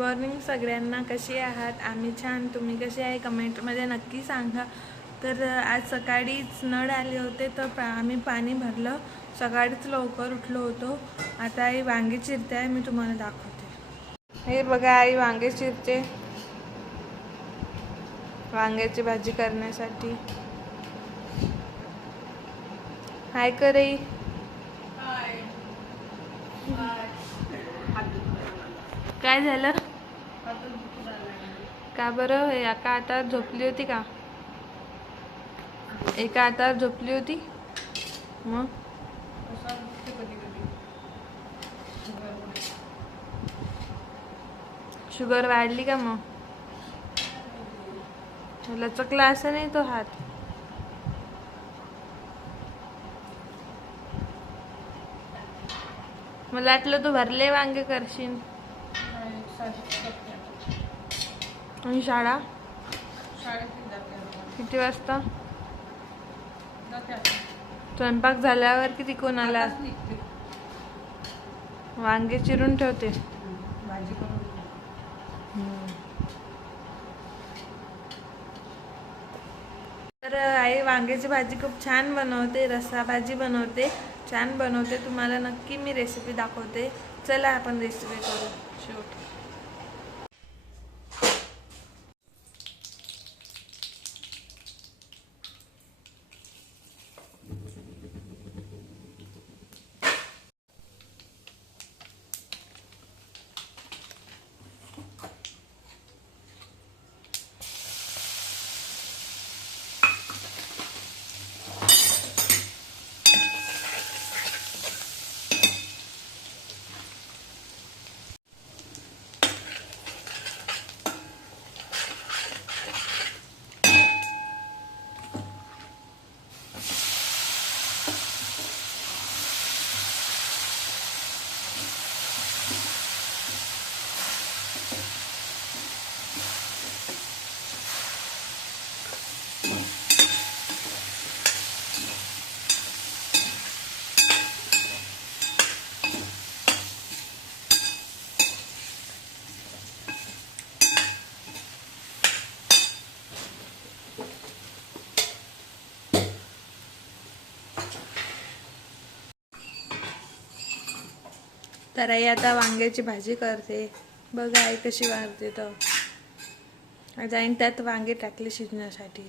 Morning सगळ्यांना. कसे आहात? आम्ही छान. तुम्ही कसे आहे कमेंटमध्ये नक्की सांगा. तर आज सकाळीच नळ आले होते तर आम्ही पाणी भरलं. सकाळीच लवकर उठलो होतो. आता आई वांगे चिरते आहे, मी तुम्हाला दाखवते. हे बघा, आई वांगे चिरते वांग्याची भाजी करण्यासाठी. हाय करे. काय झालं? का बरं? एका हातावर झोपली होती का? एका हातावर झोपली होती मग? शुगर वाढली का मग? लचकला असं नाही तो हात. मला वाटलं तू भरले वांगे करशील. आणि शाळा किती वाजता? स्वयंपाक झाल्यावर किती कोणाला? वांगे चिरून ठेवते. तर आई वांग्याची भाजी खूप छान बनवते, रस्सा भाजी बनवते, छान बनवते. तुम्हाला नक्की मी रेसिपी दाखवते. चला आपण रेसिपी करू शेवट. तर आई आता वांग्याची भाजी करते. बघा आई कशी वाढते. तर जाईन त्यात वांगे टाकले शिजण्यासाठी.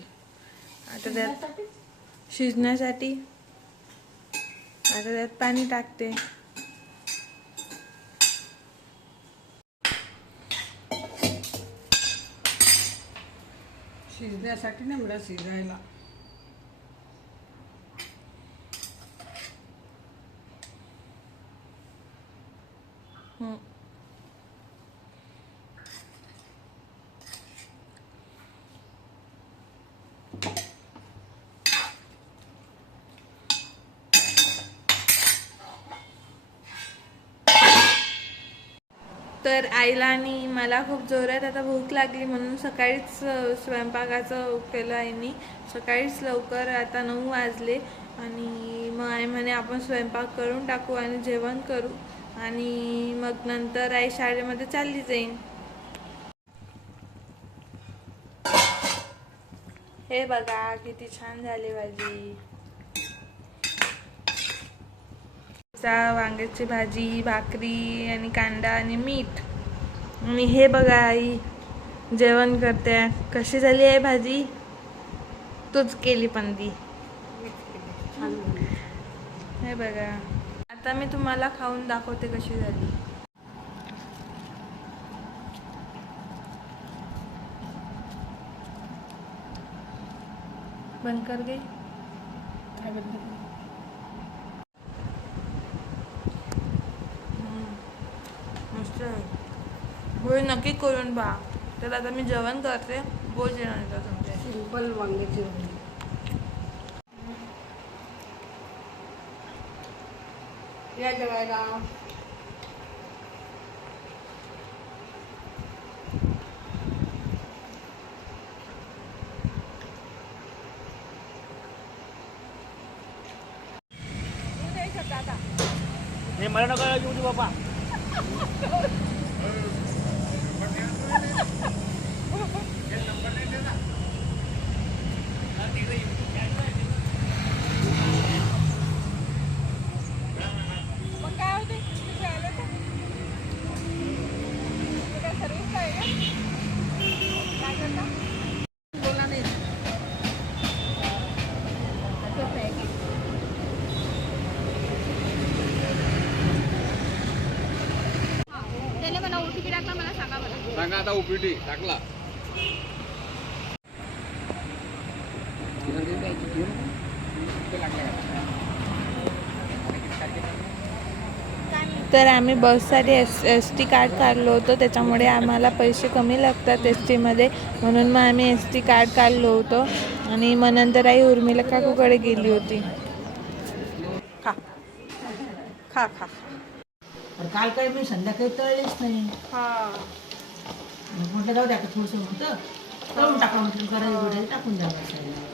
आता त्यात शिजण्यासाठी आता त्यात पाणी टाकते. शिजण्यासाठी ना मला शिजायला. तर आईला आणि मला खूप जोरात आता भूक लागली म्हणून सकाळीच स्वयंपाकाचं केलं आईनी. सकाळीच लवकर, आता 9 वाजले आणि मग आई म्हणे आपण स्वयंपाक करून टाकू आणि जेवण करू आणि मग नंतर आई शाळेमध्ये चालली जाईन. हे बघा किती छान झाली भाजी. वांग्याची भाजी, भाकरी आणि कांदा आणि मीठ. आणि हे बघा आई जेवण करते. कशी झाली आहे भाजी? तूच केली पण ती. हे बघा, आता मी तुम्हाला खाऊन दाखवते कशी झाली. बंद कर गई. काय बंद? होय, नक्की करून पहा. तर आता मी जेवण करते. बोल जेवण का तुमच्या? सिंपल वांग्याची भाजी. या जेवायला. नाही मला नका येऊ दे बाबा. मग काय होते तिथे आलं तर तिथे काय सर्विस आहे का काय करता बोला नाही त्याने मला OTP टाकला मला सांगा मला सांगा आता ओपीटी टाकला. तर आम्ही बससाठी एस टी कार्ड काढलो होतो त्याच्यामुळे आम्हाला पैसे कमी लागतात एस टीमध्ये म्हणून मग आम्ही एस टी कार्ड काढलो होतो आणि मग नंतर आई उर्मिला काकूकडे गेली होती. खा खा खा पण काल काय मी संध्याकाळी तळलेच नाही. हा मग म्हटलं जाऊ द्या आता थोडंसं होतं तळून टाका म्हटलं करायला गोड्याला टाकून द्या बसायला.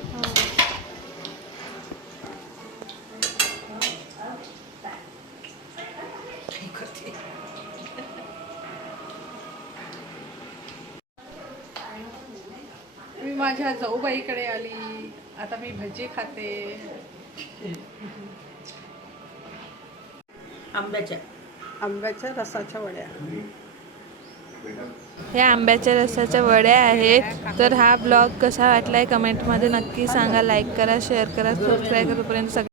काय करते? मी माझ्या जाऊबाईकडे आली. आता मी भजी खाते. आंब्याच्या आंब्याच्या रसाच्या वड्या. ह्या आंब्याच्या रसाच्या वड्या आहेत. तर हा ब्लॉग कसा वाटलाय कमेंटमध्ये नक्की सांगा. लाईक करा, शेअर करा, सबस्क्राईब करूपर्यंत